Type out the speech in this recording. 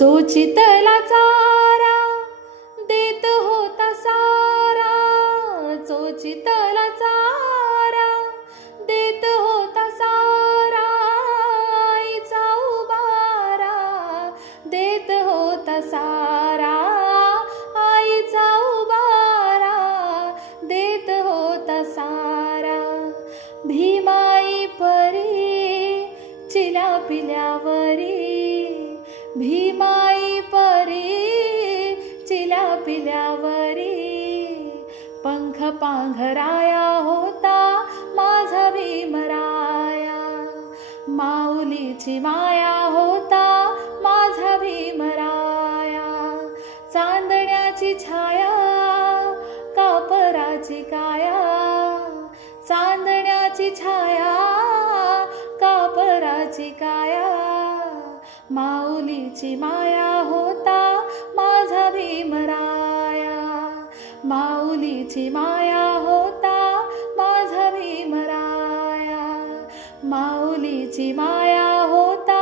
चोचितला चारा देत होता सारा, चोचितला चारा देत होता सारा, आईचा उबारा देत होता सारा, आईचा उबारा देत होता सारा. भीमाई परी चिल्या पिल्यावरी, भीमाई परी चिल्या पिल्यावरी, पंख पांघराया होता माझा भीमराया, माऊलीची माया होता माझा भीमराया. चांदण्याची छाया कापराची काया, चांदण्याची छाया कापराची काया, माऊलीची माया होता माझा भीमराया, माऊलीची माया होता माझा भीमराया, माऊलीची माया होता